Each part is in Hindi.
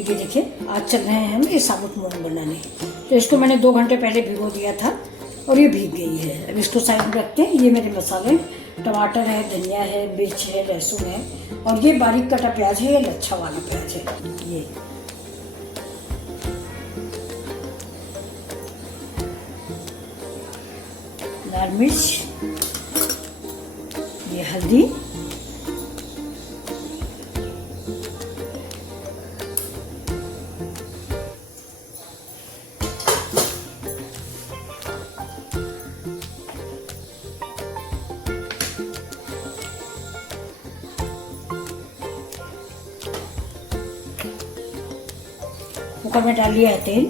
ये देखिए, आज चल रहे हैं हम ये साबुत मूंग बनाने। तो इसको मैंने 2 घंटे पहले भिगो दिया था और ये भीग गई है। अब इसको साइड में रखते हैं। ये मेरे मसाले, टमाटर है, धनिया है, मिर्च है, लहसुन है और ये बारीक कटा प्याज है, ये लच्छा वाला प्याज है। ये लाल मिर्च, ये हल्दी, कुकर में डाल लिया है तेल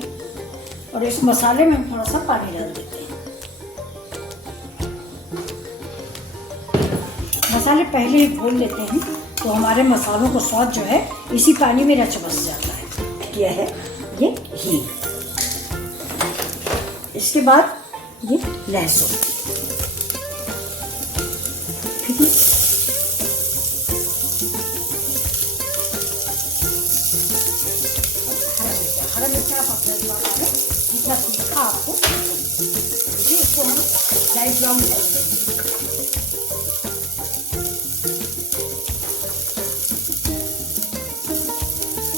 और इस मसाले में थोड़ा सा पानी डाल देते हैं। मसाले पहले ही घोल लेते हैं तो हमारे मसालों को स्वाद जो है इसी पानी में रच बस जाता है। किया है ये हींग, इसके बाद ये लहसुन, ठीक है, हरा मिर्चा आप अपने द्वारा है जितना तीखा आपको, देखिए इसको हम लाइट ब्राउन कर देंगे।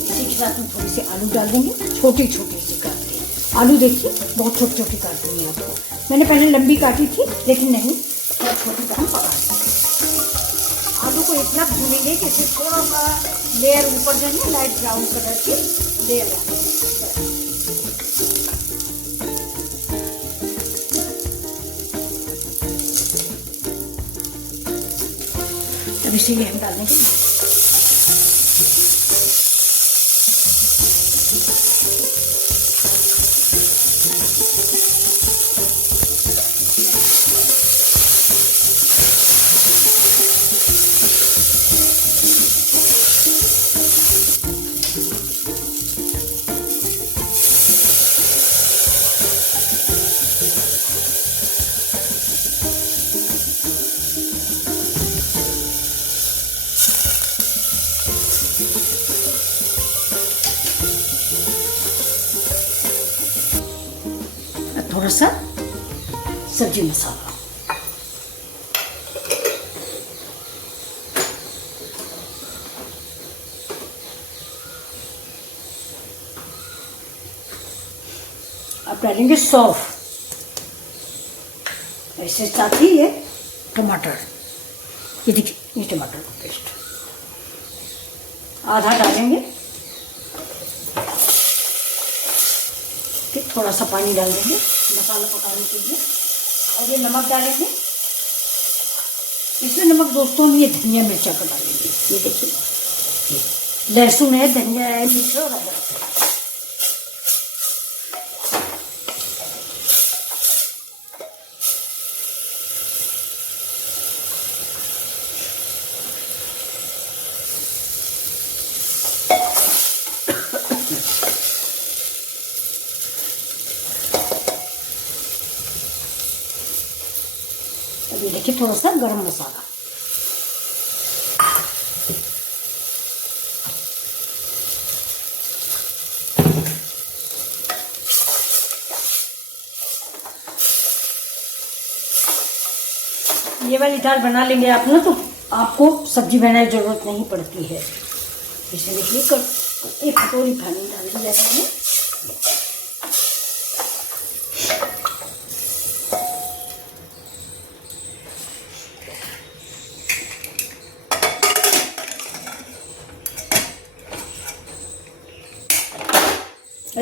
इसी के साथ में थोड़ी सी आलू डाल देंगे, छोटी छोटी सी काट के। आलू देखिए बहुत छोटी छोटी काटनी है आपको। मैंने पहले लंबी काटी थी लेकिन नहीं, थोड़ा छोटी हम पका देंगे। आलू को इतना भूनेंगे कि फिर थोड़ा सा लेयर ऊपर जाए, लाइट ब्राउन कलर की लेयर आए। अब इसीलिए हम डाल देंगे थोड़ा सा सब्जी मसाला, अब डालेंगे सौंफ, ऐसे साथ ही ये टमाटर, ये देखिए ये टमाटर का पेस्ट आधा डालेंगे, फिर थोड़ा सा पानी डाल देंगे मसाला पकाने के लिए। और ये नमक डालेंगे, इसमें नमक दोस्तों ये धनिया मिर्चा का डालेंगे। ये देखिए लहसुन है, धनिया है, मिर्च और अदरक है। ये देखिए थोड़ा सा गरम मसाला, ये वाली दाल बना लेंगे आप ना तो आपको सब्जी बनाने की जरूरत नहीं पड़ती है। इसमें देखिए एक कटोरी पानी डाल दिया मैंने।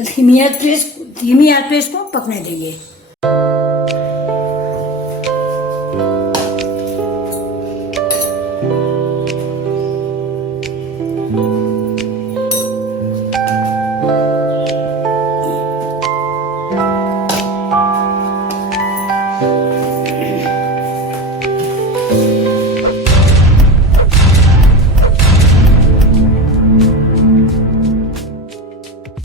धीमी आंच पे इसको पकने देंगे।